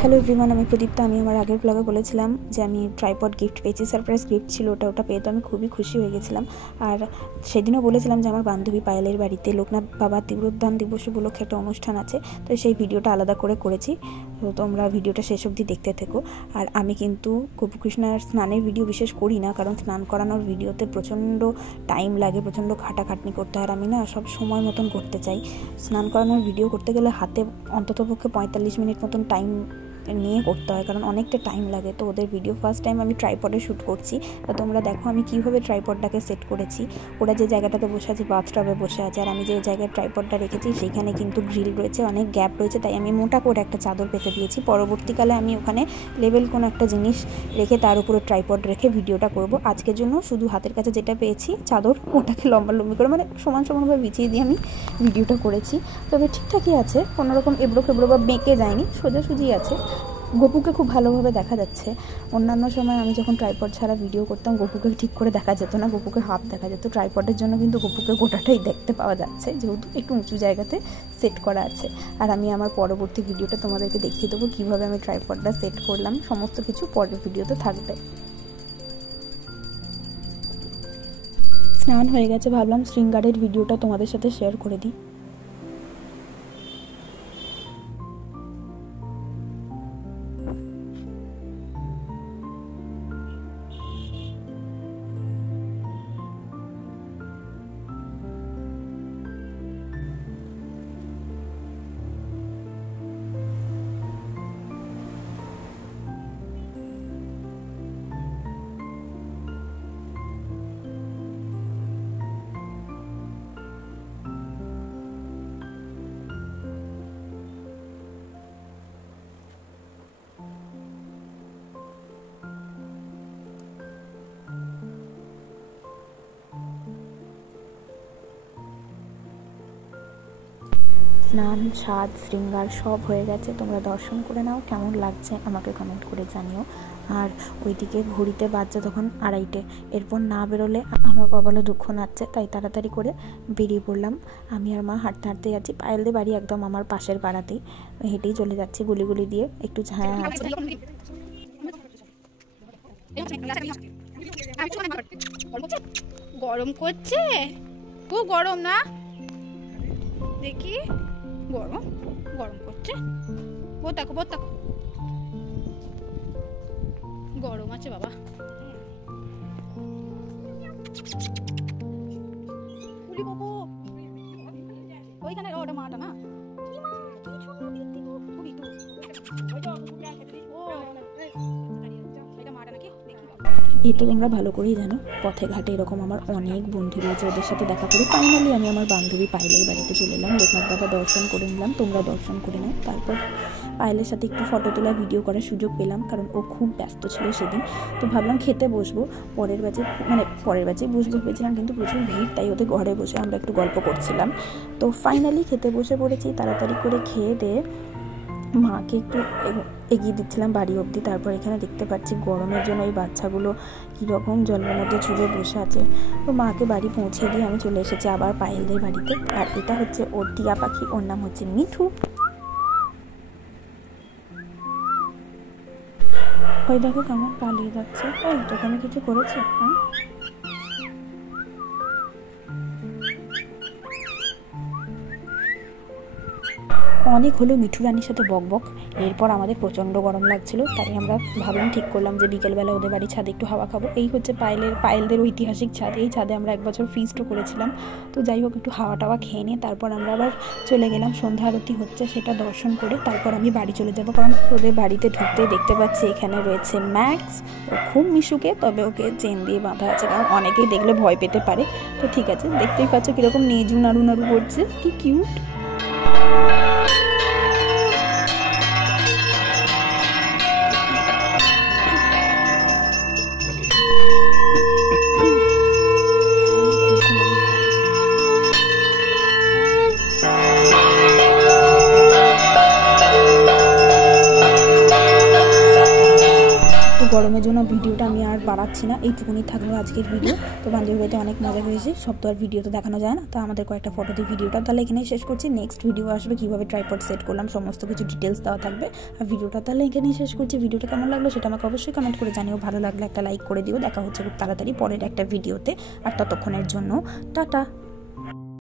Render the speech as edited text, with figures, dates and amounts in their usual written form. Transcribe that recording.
Hello everyone, আমি প্রদীপ্তা। আমি আমার আগের ব্লগে বলেছিলাম যে আমি ট্রাইপড গিফট পেয়েছি, সারপ্রাইজ গিফট ছিল ওটা পেয়ে তো আমি খুবই খুশি হয়ে গেছিলাম। আর সেদিনও বলেছিলাম যে আমার বান্ধবী পায়েলের বাড়িতে লোকনাথ বাবার তীব্রোদ্ধান দিবস উপলক্ষে একটা অনুষ্ঠান আছে, তো সেই ভিডিওটা আলাদা করে করেছি, তো তোমরা ভিডিওটা শেষ অবধি দেখতে থেকো। আর আমি কিন্তু গোপকৃষ্ণার স্নানের ভিডিও বিশেষ করি না, কারণ স্নান করানোর ভিডিওতে প্রচণ্ড টাইম লাগে, প্রচণ্ড খাটাখাটনি করতে হয়। আর আমি না সব সময় মতন করতে চাই। স্নান করানোর ভিডিও করতে গেলে হাতে অন্ততপক্ষে 45 মিনিট মতন টাইম নিয়ে করতে হয়, কারণ অনেকটা টাইম লাগে। তো ওদের ভিডিও ফার্স্ট টাইম আমি ট্রাইপডে শ্যুট করছি, তো তোমরা দেখো আমি কীভাবে ট্রাইপডটাকে সেট করেছি। ওরা যে জায়গাটাতে বসে আছে বাথটবে বসে আছে, আর আমি যে জায়গায় ট্রাইপডটা রেখেছি সেইখানে কিন্তু গ্রিল রয়েছে, অনেক গ্যাপ রয়েছে, তাই আমি মোটা করে একটা চাদর পেতে দিয়েছি। পরবর্তীকালে আমি ওখানে লেভেল কোনো একটা জিনিস রেখে তার উপরে ট্রাইপড রেখে ভিডিওটা করব। আজকের জন্য শুধু হাতের কাছে যেটা পেয়েছি চাদর, ওটাকে লম্বালম্বি করে মানে সমানভাবে বিছিয়ে দিয়ে আমি ভিডিওটা করেছি। তবে ঠিকঠাকই আছে, কোনোরকম এবড়ো খেবড়ো বা বেঁকে যায়নি, সোজাসুজি আছে। গপুকে খুব ভালোভাবে দেখা যাচ্ছে। অন্যান্য সময় আমি যখন ট্রাইপড ছাড়া ভিডিও করতাম গপুকে ঠিক করে দেখা যেত না, গপুকে হাফ দেখা যেত। ট্রাইপডের জন্য কিন্তু গপুকে গোটাটাই দেখতে পাওয়া যাচ্ছে, যেহেতু একটু উঁচু জায়গাতে সেট করা আছে। আর আমি আমার পরবর্তী ভিডিওটা তোমাদেরকে দেখিয়ে দেবো কীভাবে আমি ট্রাইপডটা সেট করলাম, সমস্ত কিছু পরের ভিডিওতে থাকবে। স্নান হয়ে গেছে, ভাবলাম শৃঙ্গারের ভিডিওটা তোমাদের সাথে শেয়ার করে দিই। স্নান, সাজ, শৃঙ্গার সব হয়ে গেছে। তোমরা দর্শন করে নাও, কেমন লাগছে আমাকে কমেন্ট করে জানিও। আর ওইদিকে ঘড়িতে বাজছে তখন 2:30। এরপর না বেরোলে আমার কপালে দুঃখ নাচছে, তাই তাড়াতাড়ি করে বেরিয়ে পড়লাম। আমি আর মা হাঁটতে হাঁটতে যাচ্ছি। পায়েলদের বাড়ি একদম আমার পাশের পাড়াতেই, হেঁটেই চলে যাচ্ছি গুলি দিয়ে। একটু ছায়া আছে। গরম করছে, খুব গরম না? দেখি গরম করছে, দেখো গরম আছে বাবা। ওইখানে ওটা মাটা না, এই তো তোমরা ভালো করেই জানো পথে ঘাটে এরকম আমার অনেক বন্ধু রয়েছে, ওদের সাথে দেখা করে ফাইনালি আমি আমার বান্ধবী পায়েলের বাড়িতে চলে এলাম। লোকনাথ বাবা দর্শন করে নিলাম, তোমরা দর্শন করে নাও। তারপর পায়েলের সাথে একটু ফটো তোলা ভিডিও করার সুযোগ পেলাম, কারণ ও খুব ব্যস্ত ছিল সেদিন। তো ভাবলাম খেতে বসবো, পরের ব্যাচে বসবো ভেবেছিলাম, কিন্তু প্রচুর ভিড়, তাই ওদের ঘরে বসে আমরা একটু গল্প করছিলাম। তো ফাইনালি খেতে বসে পড়েছি। তাড়াতাড়ি করে খেয়ে দিয়ে মাকে একটু এগিয়ে দিচ্ছিলাম বাড়ি অবধি। তারপর এখানে দেখতে পাচ্ছি গরমের জন্য ওই বাচ্চাগুলো কীরকম জলের মধ্যে চুলে বসে আছে। তো মাকে বাড়ি পৌঁছে দিয়ে আমি চলে এসেছি আবার পায়েলদের বাড়িতে। আর এটা হচ্ছে ওর টিয়া পাখি, ওর নাম হচ্ছে মিঠু। ওই দেখো কেমন পালিয়ে যাচ্ছে। ওই তোকে আমি কিছু করেছি? হ্যাঁ, অনেক হলো মিঠু রানীর সাথে বকবক। এরপর আমাদের প্রচণ্ড গরম লাগছিল, তাই আমরা ভাবলাম ঠিক করলাম যে বিকেলবেলা ওদের বাড়ি ছাদে একটু হাওয়া খাবো। এই হচ্ছে পায়েলদের ঐতিহাসিক ছাদ। এই ছাদে আমরা এক বছর ফিস্টও করেছিলাম। তো যাই হোক, একটু হাওয়া টাওয়া খেয়ে নিয়ে তারপর আমরা আবার চলে গেলাম। সন্ধ্যা আরতি হচ্ছে, সেটা দর্শন করে তারপর আমি বাড়ি চলে যাবো, কারণ ওদের বাড়িতে ঢুকতে দেখতে পাচ্ছি এখানে রয়েছে ম্যাক্স। ও খুব মিশুকে, তবে ওকে চেন দিয়ে বাঁধা আছে, কারণ অনেকেই দেখলে ভয় পেতে পারে। তো ঠিক আছে, দেখতেই পাচ্ছ কীরকম নেজু নাড়ু করছে, কি কিউট। গরমের জন্য ভিডিওটা আমি আর বাড়াচ্ছি না, এইটুকুনি থাকলো আজকের ভিডিও। তো বান্ধবী বাড়িতে অনেক মজা হয়েছে, সব তো আর ভিডিওতে দেখানো যায় না, তো আমাদের কয়েকটা ফটো দিয়ে ভিডিওটা তাহলে এখানেই শেষ করছি। নেক্সট ভিডিও আসবে কীভাবে ট্রাইপড সেট করলাম, সমস্ত কিছু ডিটেলস দেওয়া থাকবে। আর ভিডিওটা তাহলে এখানেই শেষ করছি। ভিডিওটা কেমন লাগলো সেটা আমাকে অবশ্যই কমেন্ট করে জানিও, ভালো লাগলে একটা লাইক করে দিও। দেখা হচ্ছে খুব তাড়াতাড়ি পরের একটা ভিডিওতে, আর ততক্ষণের জন্য টাটা।